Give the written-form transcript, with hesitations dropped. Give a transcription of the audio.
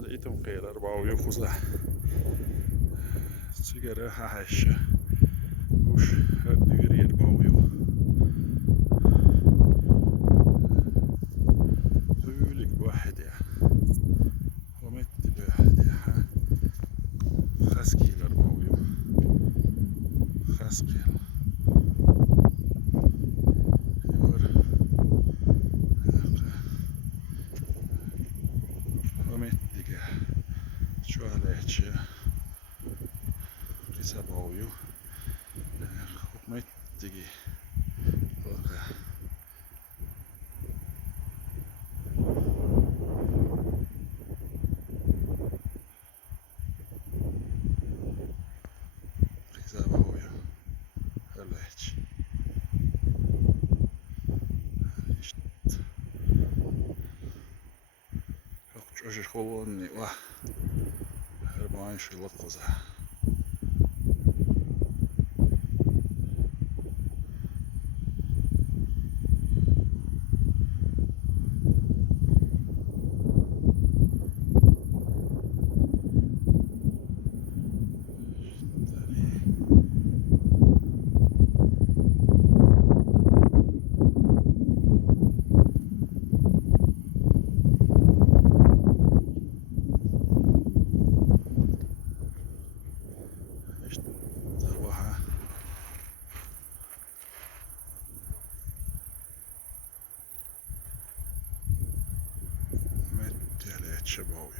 لقيتهم غير 4 سيجارة هاشة وش هرديري 4. هولك بواحد يا ومت بواحد يا خسكي 4 خسكي يور ومت دیگه چوالهچه ریزه باویو ومت دیگه ریزه باویو هلهچ جوش خلوني واه 24 لقوزة زروها مت على شباوي